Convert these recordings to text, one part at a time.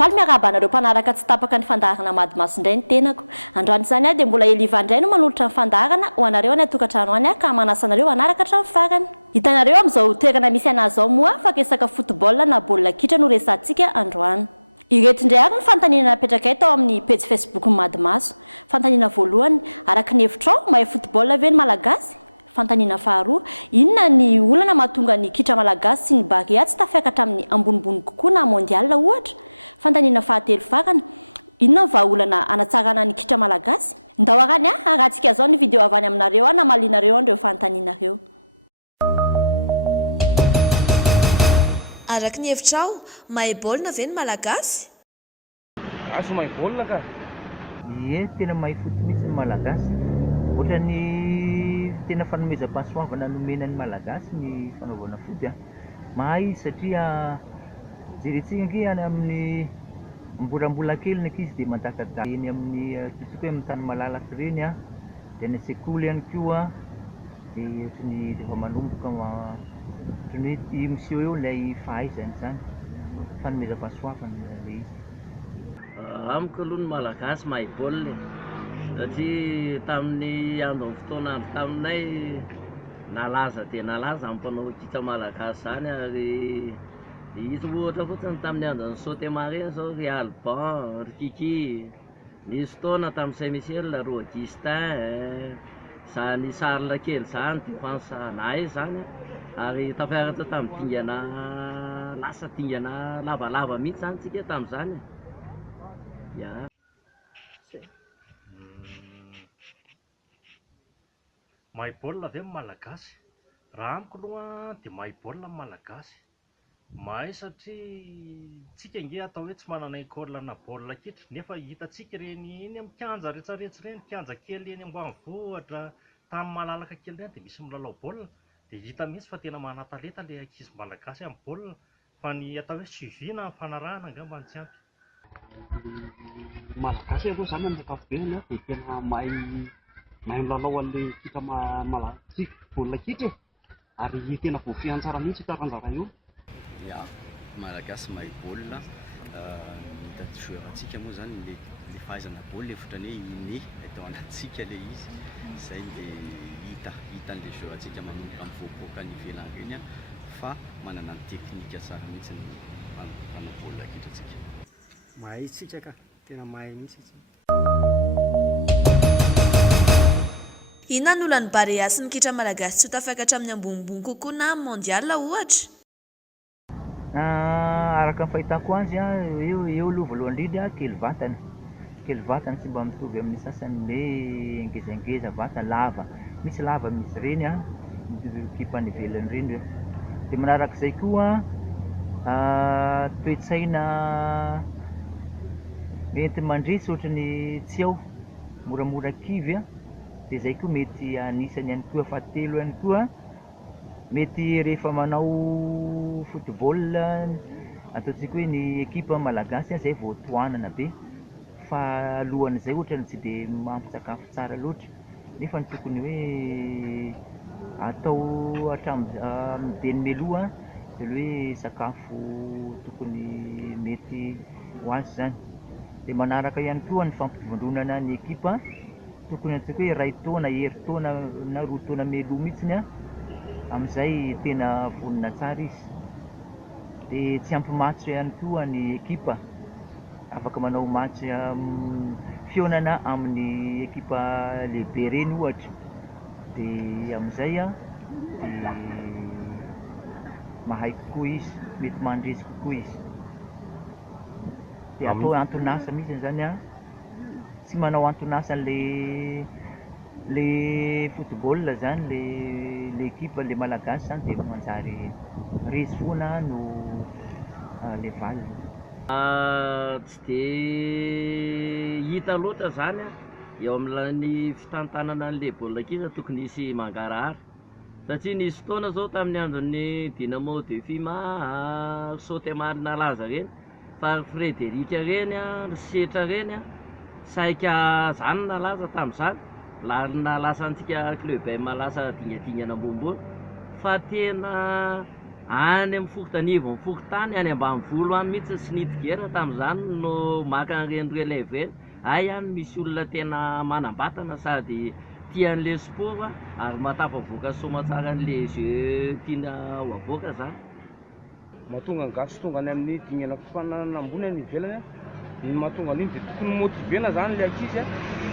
Faly miarabanareo mpanaraka tsy tapaka ny fandaharana madimasindray ny tenako. Androany izany dia mbola elivandray no manolotra ny fandaharana ho anareo any atokantrano any ka manasanareo anaraka hatramin'ny farany. Hitanareo amin'izao toerana misy anazy izao moa fakesaka football na baolina kitra no resantsika androany. Ireto indray ary ny fanontaniana napetraka eto amin'ny page Facebook ny Madimaso. Fanontaniana voalohany, araka ny hevitrao mahay football ve ny Malagasy? Fanontaniana faharoa, inona ny olana mahatonga ny Kitra Malagasy sy ny Barea tsy tafiakatra amin'ny ambonimbony kokoa na mondial ohatra? Fanontaniana fahatelo farany, inona ny vahaolana anatsarana ny Kitra Malagasy? Ndao arany arahantsika zao ny vidéo avy any aminareo na malinareo andreo fanontanianareo. Araka ny hevitrao, mahay baolina ve ny Malagasy? Aso mahay baolina ka? Ie, tena mahay foot mihitsy ny Malagasy. Ohatra ny tena fanomezam-pahasoavana nomenan'ny Malagasy ny fanaovana foot mahay satria jerentsika ange any amin'ny mbola kely ny ankizy dia mandakadaka eny amin'ny totoka amin'ny tany malalaka reny dia ny sekoly ihany koa dia ohatran'ny efa manomboka ohatran'ny hoe miseho eo ilay fahaizany zany fanomezam-pahasoavana ilay izy. Amiko aloha ny Malagasy mahay baolina satria tamin'ny andro fotoana andro taminay nalaza dia nalaza amin'ny mpanao Kitra Malagasy zany ary izy ohatra fotsiny tamin'ny andron'ny Sotemare zao ry Alban, ry Kiki, nisy fotoana tamin'ny Saint-Michel ry Augustin, zany sarila kely zany défense nahay zany ary tafiaratra tamin'ny dingana lasa dingana lavalava mihitsy zany tsika tamin'izany. Mahay baolina ve ny Malagasy? Raha amiko aloha dia mahay baolina ny Malagasy. Mahay satria tsika nge atao hoe tsy manana école na baolina kitra nefa hitatsika reny eny amin'ny kianja rehetrarehetra reny, kianja kely eny ambanivohitra, tany malalaka kely reny dia misy milalao baolina dia hita mihitsy fa tena manan-talenta ilay ankizy Malagasy amin'ny baolina fa ny atao hoe suivi na fanarahana angamba ny tsy ampy. Malagasy aloha zany amin'ny ankapobeny dia tena mahay milalao an'ilay kitra malagasy baolina kitra ary tena voafihan tsara mihitsy taranjara io. Ya, Malagasy mahay baolina hita joueur-ntsika moa zany le fahaizana baolina ohatrany hoe anie atao anatsika le izy izay dia hita an'le joueur-ntsika manomboka mivoapoaka ny ivelany reny fa manana ny teknika tsara mihitsy ny mpanao baolina kitra tsika. Mahay tsika ka, tena mahay mihitsy tsika. Inona ny olan'ny Barea sy ny Kitra Malagasy tsy tafiakatra amin'ny ambonimbony kokoa na mondial ohatra? Araka ny fahitako azy eo aloha voalohany indrindra kely vatana tsy mba mitovy amin'ny sasany le ngezangeza vatana lava, misy lava misy reny kipa ny ivelany reny dia manarak'izay koa toe-tsaina mety mandresy ohatran'ny tsy ao moramora kivy dia izay koa mety anisany ihany koa fahatelo ihany koa mety rehefa manao football ataontsika hoe ny ekipa Malagasy izay vao tohanana be fa alohan'izay ohatrany tsy dia mampitsakafo tsara loatra nefa ny tokony hoe atao hatramin'ny deny meloa dia hoe sakafo tokony mety ho azy zany. Dia manaraka ihany koa ny fampivondronana ny ekipa tokony ataoko hoe ray taona, herintaona na roa taona meloa mihitsiny amin'izay tena vonona tsara izy. Dia tsy ampy match ihany koa ny ekipa, afaka manao match fionana amin'ny ekipa lehibe reny ohatra dia amin'izay dia mahay kokoa izy, mety mandresy kokoa izy. Dia atao antonasa mihitsy zany tsy manao antonasa le football zany le ekipa le Malagasy zany dia manjary resy foana no le valiny. Tsy dia hita loatra zany eo amin'ny fitantanana an'ilay baolina kitra tokony hisy mangarahara satria nisy fotoana zao tamin'ny andron'ny Dinamo de Fima, Sotemare nalaza reny fa Frederika reny ry Setra reny saika zany nalaza tamin'izany nalasantsika club lasa dingadingana ambonimbony fa tena any amin'ny fokotanivo ny fokotany any ambanivoly any mihitsy sy nitigera tamin'izany no maka an'ireny relève eny ay any misy olona tena manambatana sady tian'le sport ary matafavoaka somatsara an'le jeu tiana ho avoaka zany. Mahatonga ny gasy tonga any amin'ny dingenako fananana ambony any ivelany ny mahatonga an'iny dia tokony motivena zany le ankizy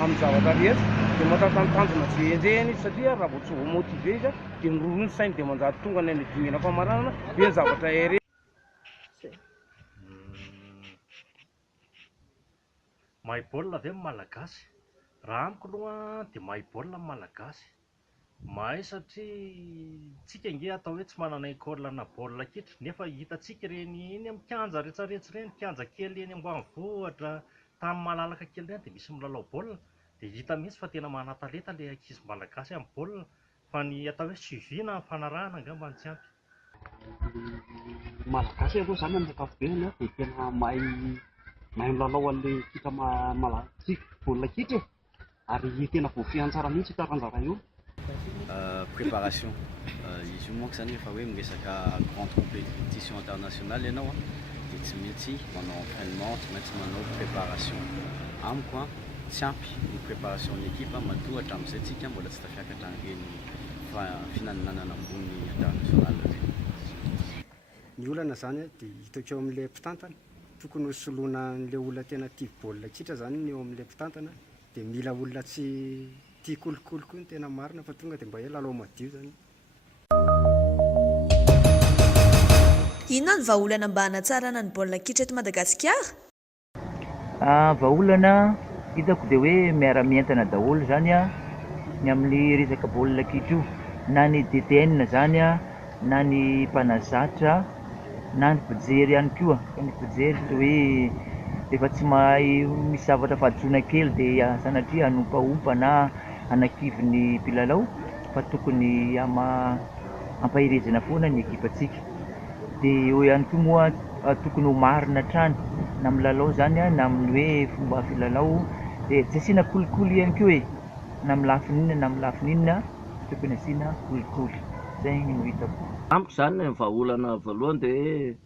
amin'ny zavatra rehetra dia mahatantanjona jehenjehany izy satria raha vao tsy voamotive izy dia miroro ny sainy dia manjary tonga any amin'ny dingena famaranana dia ny zavatra here. Mahay baolina ve amin'ny malagasy? Raha amiko aloha dia mahay baolina amin'ny malagasy. Mahay satria tsika nge atao hoe tsy manana école na baolina kitra nefa hitantsika ireny eny amin'ny kianja rehetrarehetra ireny, kianja kely eny ambanivohitra, tamin'ny malalaka kely ireny dia misy milalao baolina dia hita mihitsy fa tena manan-talenta ilay ankizy malagasy amin'ny baolina fa ny atao hoe suivi na fanarahana angamba ny tsy ampy. Malagasy aloha zany amin'ny ankapobeny dia tena mahay milalao an'ilay kitra malagasy baolina kitra ary tena voafiany tsara mihitsy taranjara io. Préparation izy io manko zany efa hoe miresaka grande compétition internationale ianao dia tsy maintsy manao entraînement, tsy maintsy manao préparation. Amiko tsy ampy ny préparation ny équipe matohatra amin'izay tsika mbola tsy tafiakatra an'ireny finananana ambony international ireny. Ny olana zany dia hitako eo amin'ilay mpitantana tokony ho soloina an'ilay olona tena tia baolina kitra zany ny eo amin'ilay mpitantana dia mila olona tsy tia kolokolo koa ny tena marina fa tonga dia mba hoe lalao madio zany. Inona ny vahaolana mba hanatsarana ny baolina kitra eto Madagasikara? Vahaolana hitako dia hoe miara-mientana daholo zany ny amin'ny resaka baolina kitra io, na ny DTN zany na ny mpanazatra na ny mpijery ihany koa. Ny mpijery dia hoe efa tsy mahay misy zavatra fahadisoana kely dia sanatria hanompaompa na hanakivy ny mpilalao fa tokony ampahirezana foana ny ekipantsika. Dia eo ihany koa moa tokony ho marina hatrany na milalao zany na amin'ny hoe fomba filalao dia tsy asiana kolikoly ihany koa na amin'ny lafininona na amin'ny lafininona tokony asiana kolikoly. Zay no hitako. Amiko zany ny vahaolana voalohany dia hoe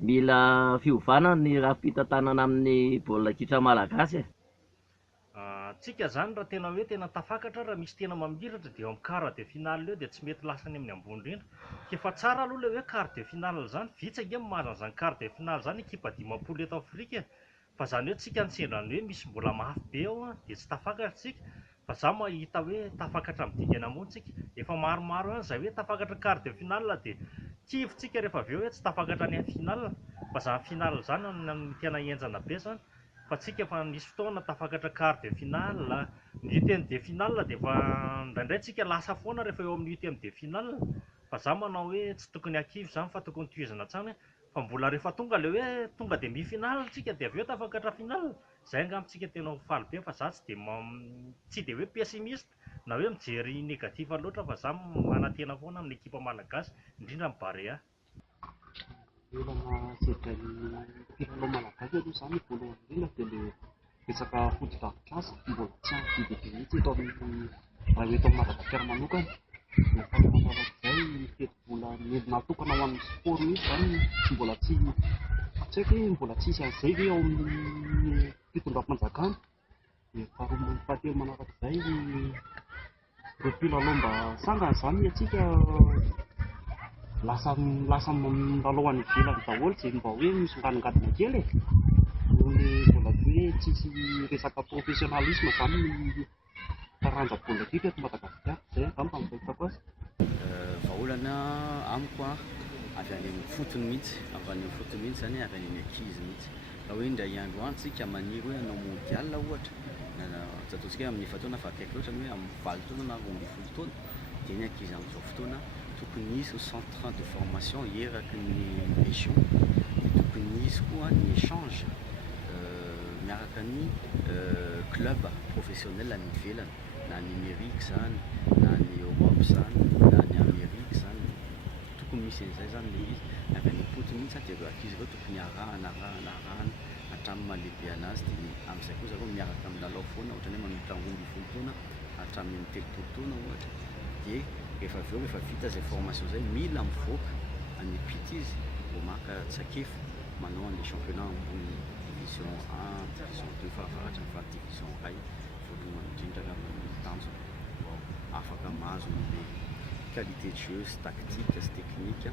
mila fiovana ny raha-pitantanana amin'ny baolina kitra malagasy. Tsika zany raha tena hoe tena tafakatra raha misy tena mamiratra dia eo amin'ny quart de finale eo dia tsy mety lasany amin'ny ambony indrindra. Efa tsara aloha ilay hoe quart de finale zany, vitsy ange mahazo an'izany quart de finale zany ekipa 10 eto Afrika fa zany hoe tsika ny sendra ny hoe misy mbola mafy be ao dia tsy tafakatra tsika fa za mahita hoe tafakatra amin'ny dingana ambony tsika. Efa maromaro ihany izay hoe tafakatra quart de finale dia kivontsika rehefa avy eo hoe tsy tafakatra ny finale fa zany finale zany ny tena henjana be zany. Fa tsika efa nisy fotoana tafakatra quart de finale, ny huitième de finale dia efa indraindray tsika lasa foana rehefa eo amin'ny huitième de finale fa za manao hoe tsy tokony hakivy zany fa tokony tohizana hatrany fa mbola rehefa tonga le hoe tonga dia mi-finale tsika dia avy eo tafakatra finale. Zay angambontsika tena ho faly be fa za tsy dia hoe pessimiste na hoe mijery négatif loatra fa za manantena foana amin'ny ekipa malagasy indrindra amin'ny Barea. Olana sedran'ny mpilalao malagasy aloha zany voalohany indrindra dia le resaka foto-drafitr'asa mbola tsy ampy be dia mihitsy eto amin'ny raha eto amin'ny Madagasikara manokana. Ny fahafantarak'izay fety-bola natokana ho amin'ny sport mihitsy zany mbola tsy haiko hoe mbola tsy isy an'izay ve ao amin'ny fitondram-panjakana. Dia fahatelo manarak'izay ireo mpilalao mba sangany zany atsika lasa milalao any ivelany daholo izay mba hoe misongadina kely e. Mbola hoe tsisy resaka professionnalisme zany ny taranja baolina kitra eto Madagasikara. Zay angamba ny fahitako azy. Vahaolana amiko avy any amin'ny fotony mihitsy, avy any amin'ny fotony mihitsy zany avy any amin'ny ankizy mihitsy. Raha hoe indray andro any tsika maniry hoe hanao mondial ohatra tsy ataontsika amin'ny efataona fa akaiky loatra hoe amin'ny 20 taona na 12 taona dia ny ankizy amin'izao fotoana tokony misy centre de formation eraky ny région dia tokony misy koa ny échange miaraka ny club professionnel any ivelany na ny Amérique zany na ny Europe zany na ny Amérique zany. Tokony misy an'izay zany le izy avy any am-potony mihitsy dia ireo ankizy ireo tokony arahana hatramin'ny mahalehibe anazy dia amin'izay koa zareo miaraka milalao foana ohatra hoe manombotra 12 taona hatramin'ny 13 taona ohatra dia rehefa avy eo rehefa vita zay formation zay mila mivoaka anipity izy vao maka tsakefa manao an'le championnat ambony division 1 division 2 fahavaratra fa division 1 voalohany indrindra raha manao tanjona vao afaka mahazo an'le qualité de jeu sy tactique sy technique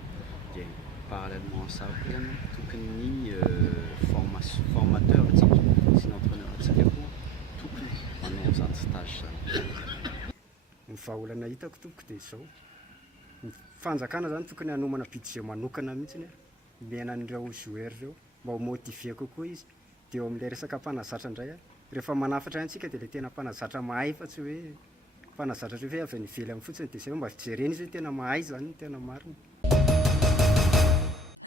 dia parallèlement à ça koa zany tokony formateur atsika sy entraîneur atsika koa tokony manao an'izany stage zany. Ny vahaolana hitako tompoko dia izao ny fanjakana zany tokony hanomana budget manokana mihitsiny miaina an'ireo joueur ireo mba ho motiver kokoa izy dia eo amin'ilay resaka mpanazatra indray rehefa manafatra antsika dia ilay tena mpanazatra mahay fa tsy hoe mpanazatra hoe avy any ivelany fotsiny dia izay hoe mba fijereny izy hoe tena mahay zany tena marina.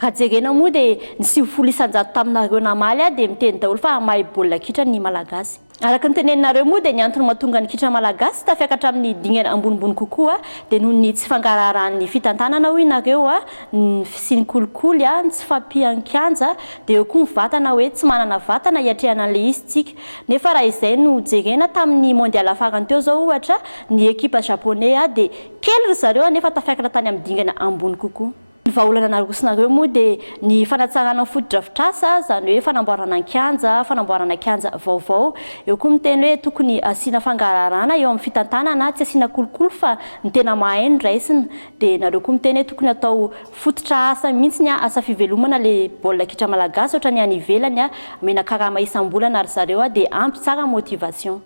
Raha jerena moa dia ny 9,100 taminareo namaly dia miteny daholo fa mahay baolina kitra ny malagasy. Araka ny teneninareo moa dia ny antony mahatonga ny kitra malagasy tafiakatra amin'ny dingana ambonimbony kokoa dia noho ny tsy fangararan'ny fitantanana hoy nareo sy ny kolikoly ny tsy fampihan-kianja dia eo koa ny vatana hoe tsy manana vatana hiatrehana an'ilay izy tsika. Nefa raha izay no jerena tamin'ny mondial farany teo zao ohatra ny ekipa japonais dia kely ry zareo nefa tafiakatra tany amin'ny dingana ambony kokoa. Ny vahaolana narosonareo moa dia ny fanatsarana foto-drafitrasa zany hoe fanamboarana kianja vaovao eo koa miteny hoe tokony asiana fangararana eo amin'ny fitantanana tsy asiana kolokolo fa ny tena mahay ny raisina dia nareo koa miteny hoe tokony atao fototra asa mihitsy ny asa fivelomana le baolina kitra malagasy ohatra ny any ivelany mena karama isam-bolana ary zareo dia ampy tsara motivation.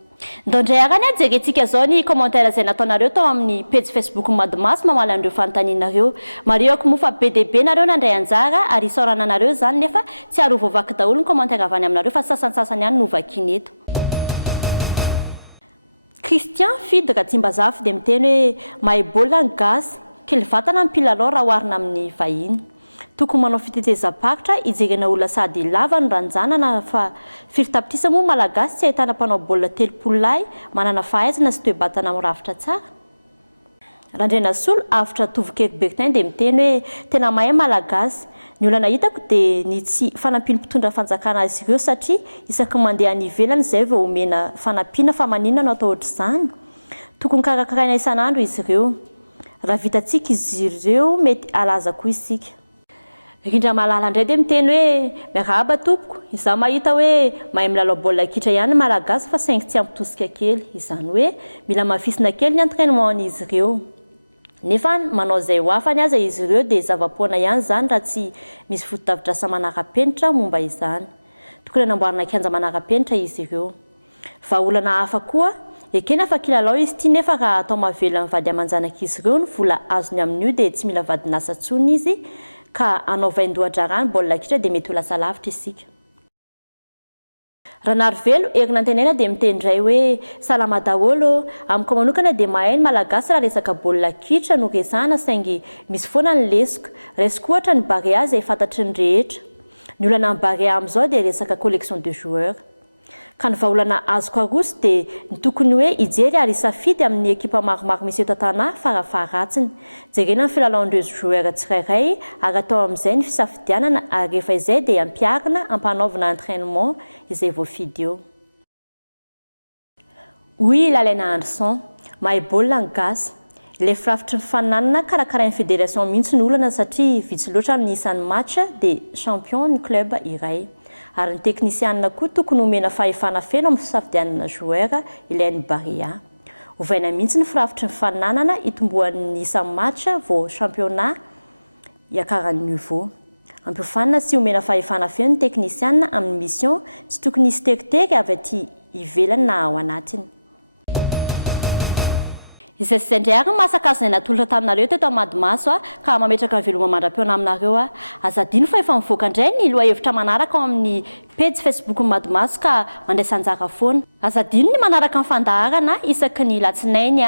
Ndondray arany jerentsika zao ny commentaire izay nataonareo tao amin'ny page Facebook Madimasy mamaly an'ireo fanontanianareo. Mariako moa fa be dia be nareo nandray anjara ary isaorana nareo zany nefa tsy ary voavaky daholo ny commentaire avy any aminareo fa sasansasany ihany no vakiana eto. Christian Fidra Tsimbazafy dia miteny hoe mahay baolina ny gasy kely vatana ny mpilalao raha oharina amin'ny vahiny. Tokony manao fitetezam-paritra ijerena olona sady lava no ranjanana fa firitapitrisa moa malagasy tsy ahitana mpanao baolina 30 lahy manana fahaizana sy toe-batana mirafitra tsara. Randrena Solo Avitra Tovokely Bertin dia miteny hoe tena mahay malagasy. Ny olana hitako dia ny tsy fanampiany mpitondra fanjakana azy ireo satria isaky mandeha any ivelany izay vao omena fanampiana fa maninona no atao ohatr'izany. Tokony karakaraina isan'andro izy ireo. Raha vitantsika izy ireo mety alaza koa isika. Rindra malala indray dia miteny hoe miarahaba tompoko izaho mahita hoe mahay milalao baolina kitra ihany malagasy fa saingy tsy ampitosika kely izany hoe mila mafisina kely ny entraînement-n'izy ireo. Nefa manao izay ho afany aza izy ireo dia zava-poana ihany zany raha tsy misy foto-dafitrasa manara-penitra momba izany. Tokony hanamboarana kianja manara-penitra izy ireo. Vahaolana hafa koa ekena afa kilalao izy ity nefa raha atao mahavelo amin'ny vady aman-janaka izy ireo ny vola azony amin'io dia tsy mila vadinasa tsony izy ka anao vaindohatra rano baolina kitra dia mety ho lasa lavitra isika. Raha narivelo erina antenena dia mitendray hoe salama daholo amiko manokana dia mahay ny malagasy raha resaka baolina kitra no resahana saingy misy foana ny lesoko. Resiko ohatra ny barea izay fantatry ny rehetra. Ny olana ny barea amin'izao dia resaka collection de joueurs. Ka ny vahaolana azoko aroso dia ny tokony hoe ijery ary safidy amin'ny ekipa maromaro misy eto an-tanà farafaharatsiny. Jerena ny filalaon'ireo joueur tsirairay ary atao amin'izay ny fisafidianana ary rehefa izay dia ampiarina ampanaovina entraînement izay voafidy eo. Oui, l'Alaina Anderson, mahay baolina ny gasy. Ilay firafitry ny fananana karakarain'ny fédération mihitsy ny olana satria vitsy loatra amin'ny isan'ny match dia champion ny club iray. Ary ny teknisianina koa tokony omena fahefana feno amin'ny fisafidianana joueur ilain'ny barea. Ovaina mihitsy ny firafitry ny fananana itombohan'ny isan'ny match vao championnat hiakaran'ny niveau. Ampiofanina sy omena fahefana feno ny teknisianina amin'ny mission tsy tokony hisy teritery avy aty ivelany na ao anatiny. Izay sy indray ary masakazo izay natolotra taminareo teto Madimaso ka mametraka ny veloma mandram-piona aminareo azadino fa efa mivoaka indray ny loha-hevitra manaraka ao amin'ny page Facebook Madimaso ka mandraisa anjara foana. Azadino ny manaraka ny fandaharana isaky ny latsinainy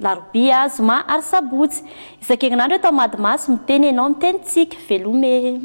larobia zoma ary sabotsy. Isan-kerinandro eto Madimaso miteny ianao miteny tsika velome.